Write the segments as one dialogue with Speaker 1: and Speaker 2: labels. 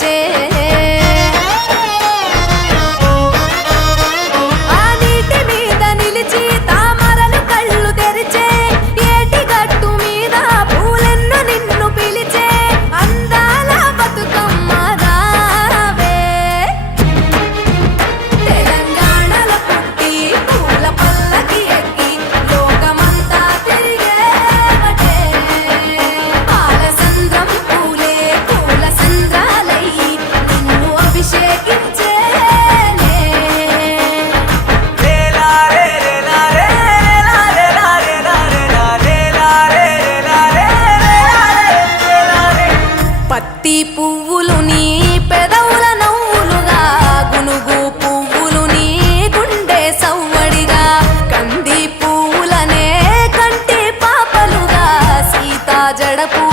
Speaker 1: চেয়ে పత్తి పువ్వులు నీ పెదవుల నవ్వులుగా గునుగు పువ్వులు నీ గుండె సవ్వడిగా కంది పువ్వులనే కంటి పాపలుగా సీతా
Speaker 2: జడపు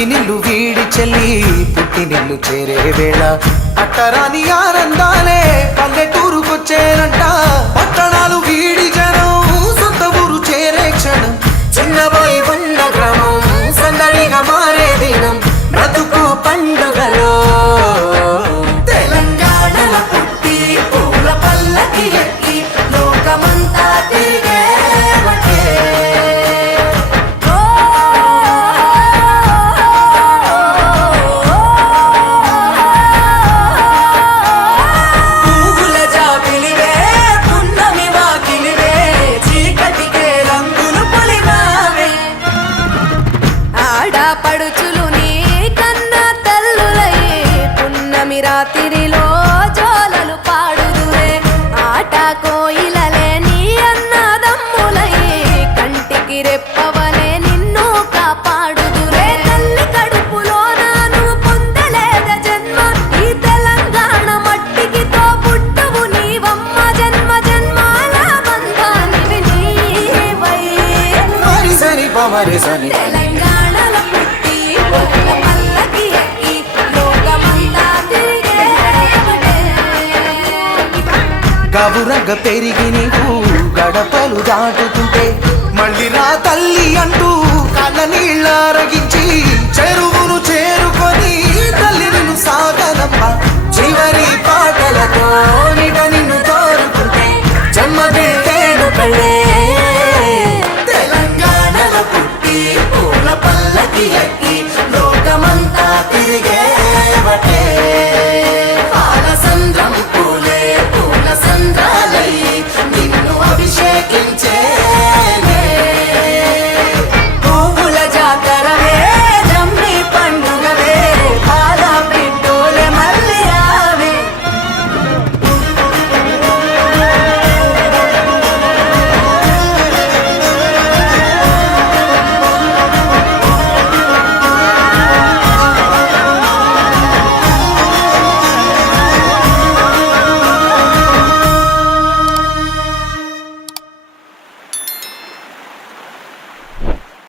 Speaker 2: మెట్టి నిల్లు వీడి చెల్లి పుట్టి నిల్లు చేరే వేళ. అట్టరాని ఆనందాలే పల్లెటూరు
Speaker 1: ఆడపడుచులు నీ కన్న తల్లులయ్యే పున్నమి రాత్రిలో జోలలు పాడుదురే. ఆట కోయిలలే నీ అన్నదమ్ములయ్యే కంటికి రెప్పవలే నిన్ను కాపాడుదురే. తల్లి కడుపులో నువ్వు పొందలేద జన్మ. ఈ తెలంగాణ మట్టికి తో పుట్టవు నీవమ్మ. జన్మ జన్మాల బంధానివి నీవై.
Speaker 2: సరి సని
Speaker 1: తెలంగాణలో పుట్టి
Speaker 2: పెరిగి నీవు గడపలు దాటుతుంటే మళ్ళీ నా తల్లి అంటూ కళ్ళ నీళ్ళ అరగించి చెరువు